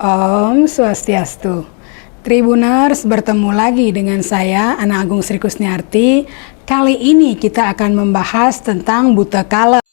Om Swastiastu. Tribuners, bertemu lagi dengan saya, Ana Agung Sri Kusniarti. Kali ini kita akan membahas tentang buta kala.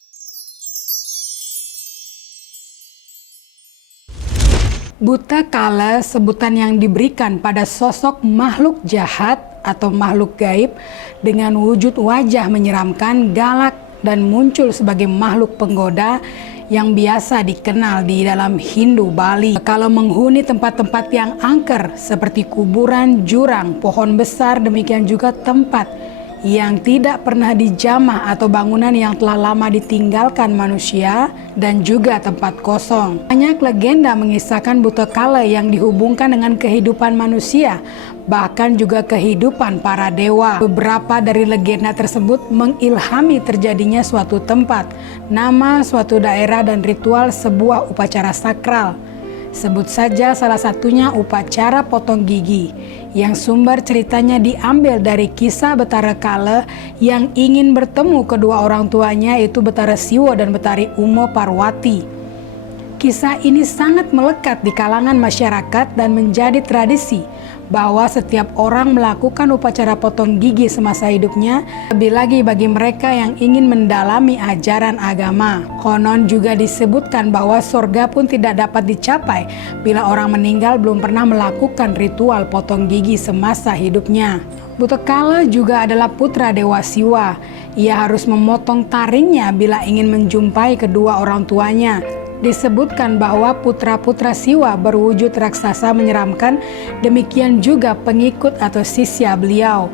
Buta kala sebutan yang diberikan pada sosok makhluk jahat atau makhluk gaib dengan wujud wajah menyeramkan, galak, dan muncul sebagai makhluk penggoda yang biasa dikenal di dalam Hindu Bali. Kalau menghuni tempat-tempat yang angker seperti kuburan, jurang, pohon besar, demikian juga tempat yang tidak pernah dijamah atau bangunan yang telah lama ditinggalkan manusia dan juga tempat kosong. Banyak legenda mengisahkan buta kala yang dihubungkan dengan kehidupan manusia, bahkan juga kehidupan para dewa. Beberapa dari legenda tersebut mengilhami terjadinya suatu tempat, nama suatu daerah, dan ritual sebuah upacara sakral. Sebut saja salah satunya upacara potong gigi, yang sumber ceritanya diambil dari kisah Betara Kala yang ingin bertemu kedua orang tuanya, yaitu Betara Siwa dan Betari Uma Parwati. Kisah ini sangat melekat di kalangan masyarakat dan menjadi tradisi bahwa setiap orang melakukan upacara potong gigi semasa hidupnya, lebih lagi bagi mereka yang ingin mendalami ajaran agama. Konon juga disebutkan bahwa surga pun tidak dapat dicapai bila orang meninggal belum pernah melakukan ritual potong gigi semasa hidupnya. Buta kala juga adalah putra Dewa Siwa. Ia harus memotong taringnya bila ingin menjumpai kedua orang tuanya. Disebutkan bahwa putra-putra Siwa berwujud raksasa menyeramkan, demikian juga pengikut atau sisya beliau.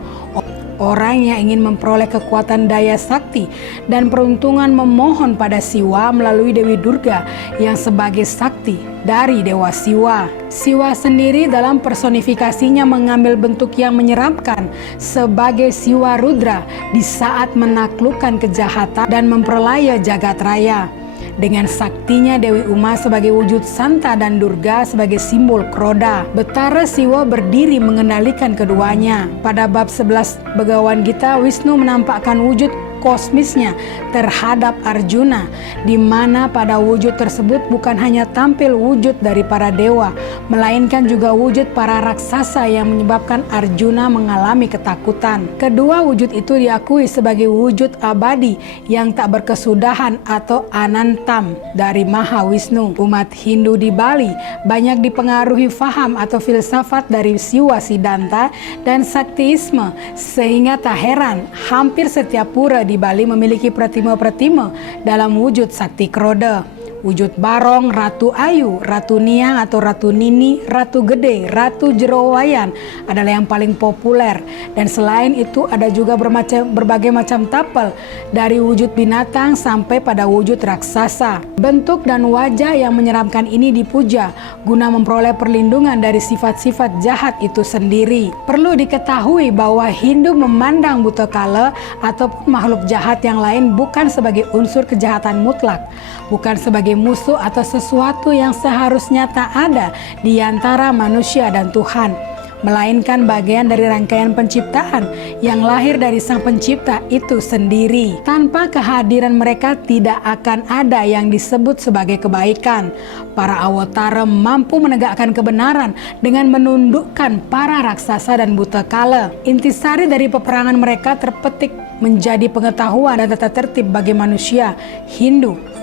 Orang yang ingin memperoleh kekuatan daya sakti dan peruntungan memohon pada Siwa melalui Dewi Durga yang sebagai sakti dari Dewa Siwa. Siwa sendiri dalam personifikasinya mengambil bentuk yang menyeramkan sebagai Siwa Rudra di saat menaklukkan kejahatan dan memperlaya jagat raya. Dengan saktinya Dewi Uma sebagai wujud Santa dan Durga sebagai simbol Kroda, Betara Siwa berdiri mengendalikan keduanya. Pada bab 11 Begawan Gita, Wisnu menampakkan wujud kosmisnya terhadap Arjuna, di mana pada wujud tersebut bukan hanya tampil wujud dari para dewa, melainkan juga wujud para raksasa yang menyebabkan Arjuna mengalami ketakutan. Kedua wujud itu diakui sebagai wujud abadi yang tak berkesudahan atau anantam dari Maha Wisnu. Umat Hindu di Bali banyak dipengaruhi faham atau filsafat dari Siwa Siddhanta dan Saktiisme, sehingga tak heran hampir setiap pura di Bali memiliki pratima-pratima dalam wujud Sakti Kroda. Wujud Barong, Ratu Ayu, Ratu Niang atau Ratu Nini, Ratu Gede, Ratu Jerowayan adalah yang paling populer. Dan selain itu ada juga berbagai macam tapel, dari wujud binatang sampai pada wujud raksasa. Bentuk dan wajah yang menyeramkan ini dipuja guna memperoleh perlindungan dari sifat-sifat jahat itu sendiri. Perlu diketahui bahwa Hindu memandang buta kala ataupun makhluk jahat yang lain bukan sebagai unsur kejahatan mutlak, bukan sebagai musuh atau sesuatu yang seharusnya tak ada di antara manusia dan Tuhan, melainkan bagian dari rangkaian penciptaan yang lahir dari Sang Pencipta itu sendiri. Tanpa kehadiran mereka tidak akan ada yang disebut sebagai kebaikan. Para awatara mampu menegakkan kebenaran dengan menundukkan para raksasa dan buta kala. Intisari dari peperangan mereka terpetik menjadi pengetahuan dan tata tertib bagi manusia Hindu.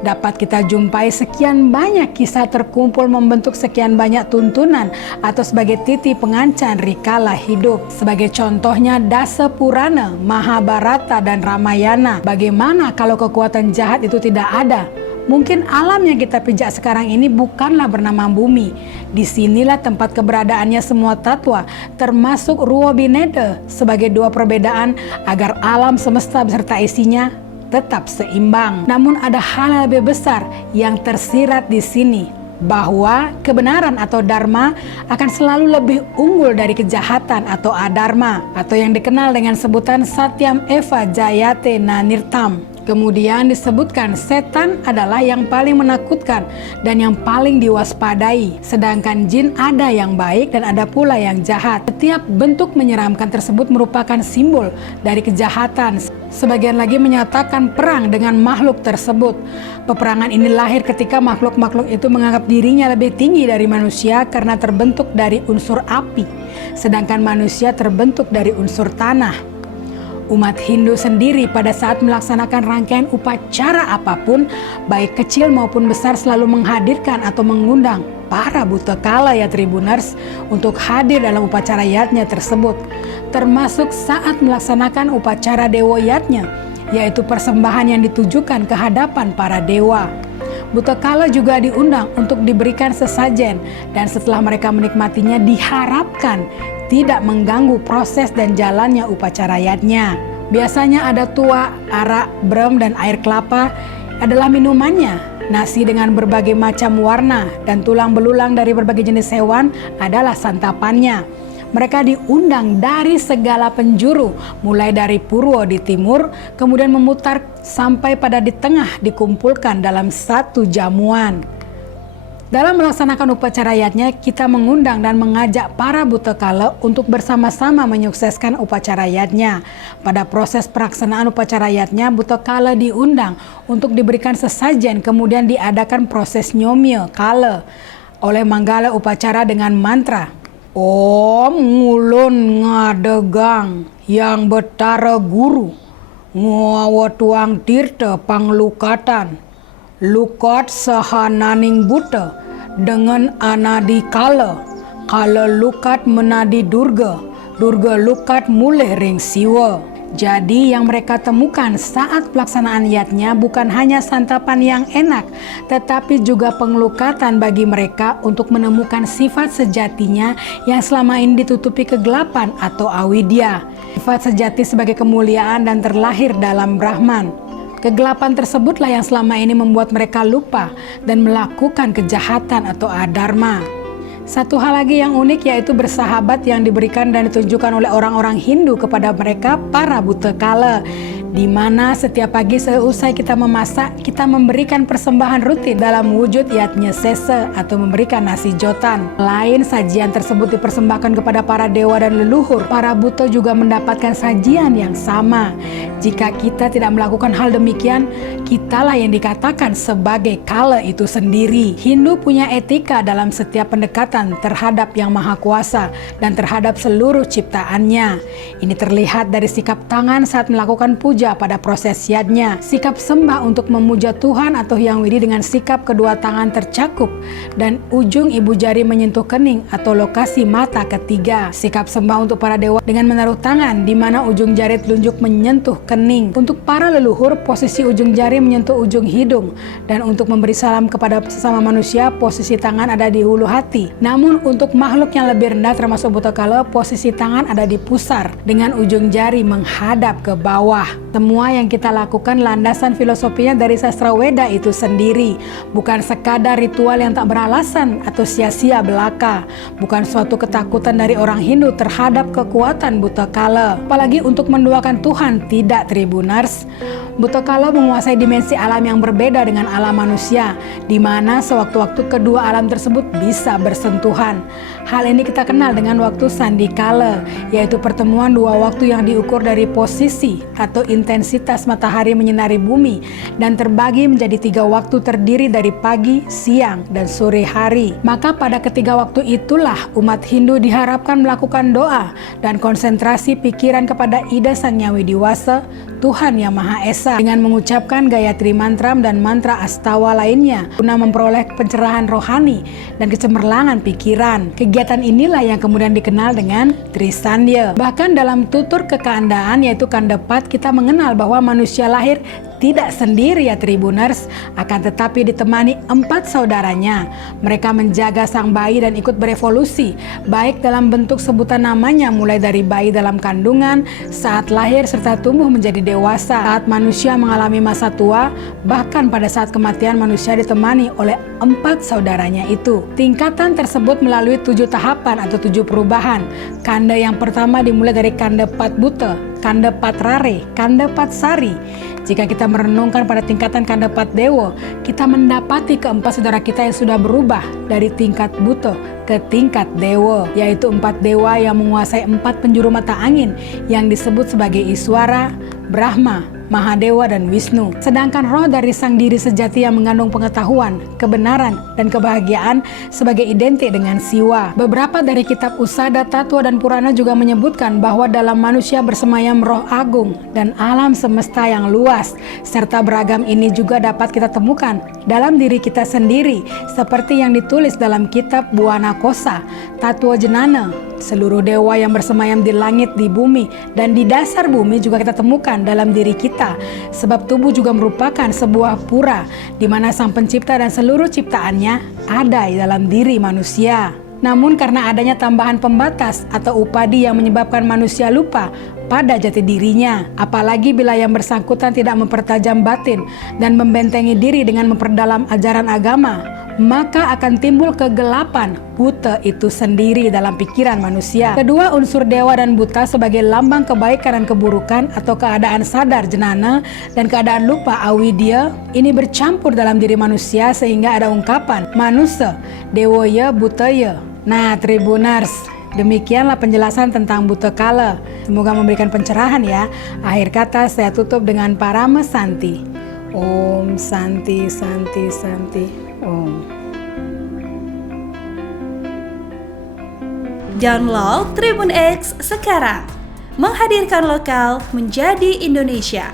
Dapat kita jumpai sekian banyak kisah terkumpul membentuk sekian banyak tuntunan atau sebagai titi pengancan rikala hidup. Sebagai contohnya Dasa Purana, Mahabharata, dan Ramayana. Bagaimana kalau kekuatan jahat itu tidak ada? Mungkin alam yang kita pijak sekarang ini bukanlah bernama bumi. Disinilah tempat keberadaannya semua tatwa, termasuk Ruwabineda, sebagai dua perbedaan agar alam semesta beserta isinya tetap seimbang. Namun ada hal yang lebih besar yang tersirat di sini, bahwa kebenaran atau dharma akan selalu lebih unggul dari kejahatan atau adharma, atau yang dikenal dengan sebutan Satyam Eva Jayate Nanirtam. Kemudian disebutkan setan adalah yang paling menakutkan dan yang paling diwaspadai. Sedangkan jin ada yang baik dan ada pula yang jahat. Setiap bentuk menyeramkan tersebut merupakan simbol dari kejahatan. Sebagian lagi menyatakan perang dengan makhluk tersebut. Peperangan ini lahir ketika makhluk-makhluk itu menganggap dirinya lebih tinggi dari manusia karena terbentuk dari unsur api, sedangkan manusia terbentuk dari unsur tanah. Umat Hindu sendiri pada saat melaksanakan rangkaian upacara apapun, baik kecil maupun besar, selalu menghadirkan atau mengundang para buta kala ya Tribuners untuk hadir dalam upacara yatnya tersebut, termasuk saat melaksanakan upacara dewa yatnya, yaitu persembahan yang ditujukan ke hadapan para dewa. Buta kala juga diundang untuk diberikan sesajen, dan setelah mereka menikmatinya diharapkan tidak mengganggu proses dan jalannya upacara yatnya. Biasanya ada tua, arak, brem, dan air kelapa adalah minumannya. Nasi dengan berbagai macam warna dan tulang belulang dari berbagai jenis hewan adalah santapannya. Mereka diundang dari segala penjuru, mulai dari Purwo di timur, kemudian memutar sampai pada di tengah dikumpulkan dalam satu jamuan. Dalam melaksanakan upacara yatnya, kita mengundang dan mengajak para buta kala untuk bersama-sama menyukseskan upacara yatnya. Pada proses pelaksanaan upacara yatnya, buta kala diundang untuk diberikan sesajen, kemudian diadakan proses nyomyo kala oleh manggala upacara dengan mantra Om ngulun ngadegang yang betara guru ngawa tuang tirta panglukatan lukat sahananing buta dengan anadi kala lukat menadi durga lukat mulih ring siwa. Jadi yang mereka temukan saat pelaksanaan yatnya bukan hanya santapan yang enak, tetapi juga pengelukatan bagi mereka untuk menemukan sifat sejatinya yang selama ini ditutupi kegelapan atau awidya. Sifat sejati sebagai kemuliaan dan terlahir dalam Brahman. Kegelapan tersebutlah yang selama ini membuat mereka lupa dan melakukan kejahatan atau adharma. Satu hal lagi yang unik yaitu bersahabat yang diberikan dan ditunjukkan oleh orang-orang Hindu kepada mereka para buta kala, di mana setiap pagi seusai kita memasak, kita memberikan persembahan rutin dalam wujud yatnya sesa atau memberikan nasi jotan. Selain sajian tersebut dipersembahkan kepada para dewa dan leluhur, para buta juga mendapatkan sajian yang sama. Jika kita tidak melakukan hal demikian, kitalah yang dikatakan sebagai kala itu sendiri. Hindu punya etika dalam setiap pendekatan terhadap Yang Maha Kuasa dan terhadap seluruh ciptaannya. Ini terlihat dari sikap tangan saat melakukan puja pada proses yatnya, sikap sembah untuk memuja Tuhan atau Hyang Widi dengan sikap kedua tangan tercakup dan ujung ibu jari menyentuh kening atau lokasi mata ketiga. Sikap sembah untuk para dewa dengan menaruh tangan di mana ujung jari telunjuk menyentuh kening. Untuk para leluhur, posisi ujung jari menyentuh ujung hidung, dan untuk memberi salam kepada sesama manusia, posisi tangan ada di hulu hati. Namun untuk makhluk yang lebih rendah termasuk buta kala, posisi tangan ada di pusar dengan ujung jari menghadap ke bawah. Semua yang kita lakukan landasan filosofinya dari sastra Weda itu sendiri, bukan sekadar ritual yang tak beralasan atau sia-sia belaka, bukan suatu ketakutan dari orang Hindu terhadap kekuatan buta kala. Apalagi untuk menduakan Tuhan, tidak Tribuners. Buta kala menguasai dimensi alam yang berbeda dengan alam manusia, di mana sewaktu-waktu kedua alam tersebut bisa bersentuhan. Hal ini kita kenal dengan waktu sandikala, yaitu pertemuan dua waktu yang diukur dari posisi atau intensitas matahari menyinari bumi dan terbagi menjadi 3 waktu terdiri dari pagi, siang, dan sore hari. Maka pada ketiga waktu itulah umat Hindu diharapkan melakukan doa dan konsentrasi pikiran kepada Ida Sang Hyang Widiwasa, Tuhan Yang Maha Esa, dengan mengucapkan Gayatri Mantram dan mantra astawa lainnya guna memperoleh pencerahan rohani dan kecemerlangan pikiran. Kegiatan inilah yang kemudian dikenal dengan Trisandya. Bahkan dalam tutur kekandaan yaitu Kandapat, kita mengenal bahwa manusia lahir tidak sendiri ya Tribuners, akan tetapi ditemani 4 saudaranya. Mereka menjaga sang bayi dan ikut berevolusi, baik dalam bentuk sebutan namanya mulai dari bayi dalam kandungan, saat lahir serta tumbuh menjadi dewasa, saat manusia mengalami masa tua, bahkan pada saat kematian manusia ditemani oleh 4 saudaranya itu. Tingkatan tersebut melalui 7 tahapan atau 7 perubahan. Kanda yang pertama dimulai dari Kandapat Buta, Kandapat Rare, Kandapat Sari. Jika kita kita merenungkan pada tingkatan kandapat dewa, kita mendapati keempat saudara kita yang sudah berubah dari tingkat buta ke tingkat dewa, yaitu 4 dewa yang menguasai 4 penjuru mata angin yang disebut sebagai Iswara, Brahma, Mahadewa, dan Wisnu. Sedangkan roh dari sang diri sejati yang mengandung pengetahuan, kebenaran, dan kebahagiaan sebagai identik dengan Siwa. Beberapa dari kitab Usada, Tattwa, dan Purana juga menyebutkan bahwa dalam manusia bersemayam roh agung dan alam semesta yang luas, serta beragam ini juga dapat kita temukan dalam diri kita sendiri, seperti yang ditulis dalam kitab Buana Kosa, Tattwa Jenana. Seluruh dewa yang bersemayam di langit, di bumi, dan di dasar bumi juga kita temukan dalam diri kita. Sebab tubuh juga merupakan sebuah pura, di mana Sang Pencipta dan seluruh ciptaannya ada di dalam diri manusia. Namun karena adanya tambahan pembatas atau upadi yang menyebabkan manusia lupa pada jati dirinya, apalagi bila yang bersangkutan tidak mempertajam batin dan membentengi diri dengan memperdalam ajaran agama, maka akan timbul kegelapan buta itu sendiri dalam pikiran manusia. Kedua unsur dewa dan buta sebagai lambang kebaikan dan keburukan atau keadaan sadar jenana dan keadaan lupa awidya ini bercampur dalam diri manusia sehingga ada ungkapan manusia dewoya butaya. Nah, Tribuners, demikianlah penjelasan tentang buta kala. Semoga memberikan pencerahan ya. Akhir kata saya tutup dengan Parama Santi. Om Santi Santi Santi Om. Download Tribun X sekarang, menghadirkan lokal menjadi Indonesia.